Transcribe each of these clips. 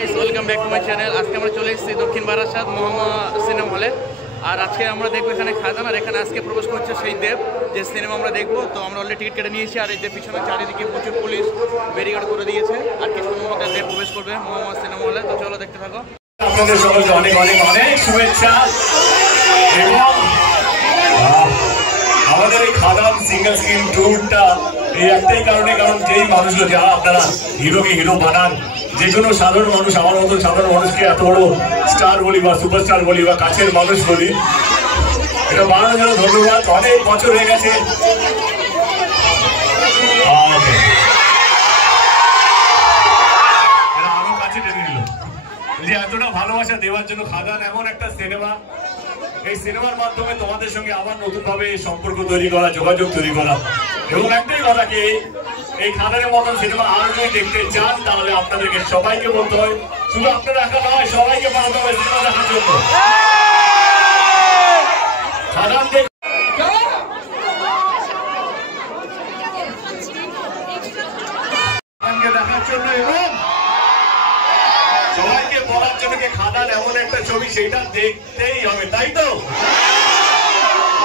Guys, welcome back to my channel. আজকে আমরা চলে এসেছি দক্ষিণ বারাসাত মহামা সিনেমা হলে। আর আজকে আমরা দেখবো এখানে খাদান, আর এখানে আজকে প্রবেশ করছে সেই দেব, যে সিনেমা আমরা দেখবো। তো আমরা অলরেডি টিকিট কেটে নিয়েছি, আর এই যে পিছনে চারিদিকে প্রচুর পুলিশ ব্যারিকেড করে দিয়েছে। আর কিছুক্ষণের মধ্যে দেব প্রবেশ করবে মহামা সিনেমা হলে। তো চলো দেখতে থাকো। আপনাদের সকলকে অনেক অনেক অনেক শুভেচ্ছা। এবং আমাদের এই খাদান সিঙ্গেল স্ক্রিন ট্যুরটা এই একটাই কারণে, কারণ যেই মানুষগুলো যারা আপনারা হিরোকে হিরো বানান, যে কোনো সাধারণ মানুষ, আমার মতো সাধারণ মানুষকে এত বড় স্টার বলি বা সুপারস্টার বলি বা কাছের মানুষ বলি, এটা বানানোর জন্য ধন্যবাদ। অনেক বছর হয়ে গেছে। আরো কাছে টেনে নিল যে এতটা ভালোবাসা দেওয়ার জন্য। খাদান এমন একটা সিনেমা, এই সিনেমার মাধ্যমে তোমাদের সঙ্গে আবার নতুন ভাবে সম্পর্ক তৈরি করা, যোগাযোগ তৈরি করা। এবং একটাই কথা কি, এই খাদানের মতন সিনেমা আরো যদি দেখতে চান, তাহলে আপনাদেরকে সবাইকে বলতে হয়, শুধু আপনারা একা নয়, সবাইকে বানাতে হবে সিনেমা দেখার জন্য। খাদান দেখার জন্য এবং সবাইকে বলার জন্য খাদান এমন একটা ছবি, সেটা দেখতেই হবে, তাই তো?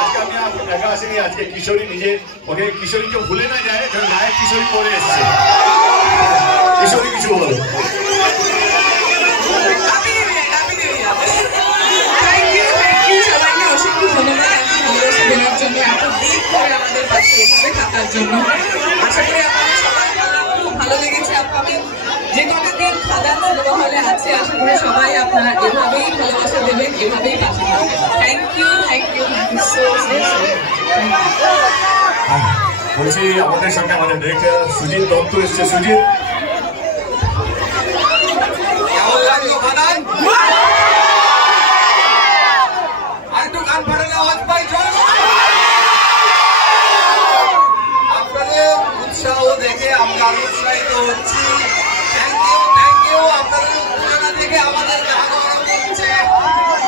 আজকে আমি দেখা আসিনি, আজকে কিশোরী নিজে, ওকে কিশোরীকে ভুলে না যায়, নায়ক কিশোরী পরে এসছে। কিশোরী কিছু বলো। আশা করি আপনাদের সবাই খুব ভালো লেগেছে। আপনাদের যে কটা দিন খাদান সিনেমা হলে আছে, আশা করি সবাই আপনারা এভাবেই ভালোবাসা দেবেন, এভাবেই পাশে থাকবেন। Thank you, thank you, thank you so বলছি আমাদের সঙ্গে আমাদের ডিরেক্টর সুজিত দত্ত এসছে। সুজিত, কেমন লাগলো খাদান? আরেকটু গান ফাটালে আওয়াজ পাই। আপনাদের উৎসাহ দেখে আমরা উৎসাহিত হচ্ছি। Thank you, thank you. আপনাদের উৎসাহ দেখে আমাদের গা গরম হচ্ছে।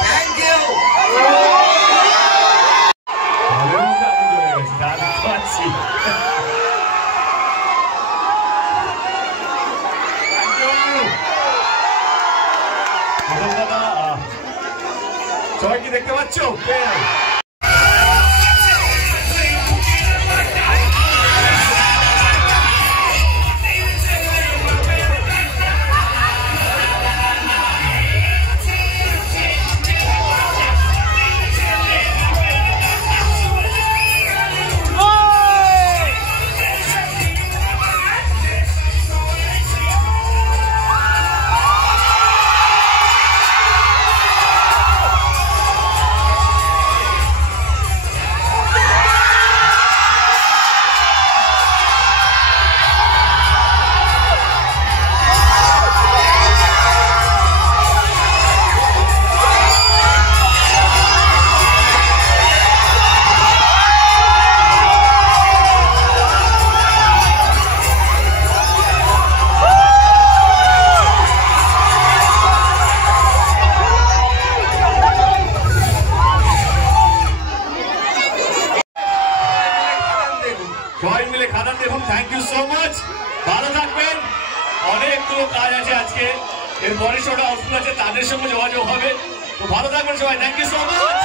Thank you. সবাই কি দেখতে পাচ্ছ? সবাই মিলে খাদান দেখুন। Thank you so much. ভালো থাকবেন। অনেকগুলো কাজ আছে আজকে, এর পরে শোটা হাউসফুল আছে, তাদের সঙ্গে যোগাযোগ হবে। তো ভালো থাকবেন সবাই। Thank you so much.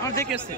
আমার দেখে এসছে।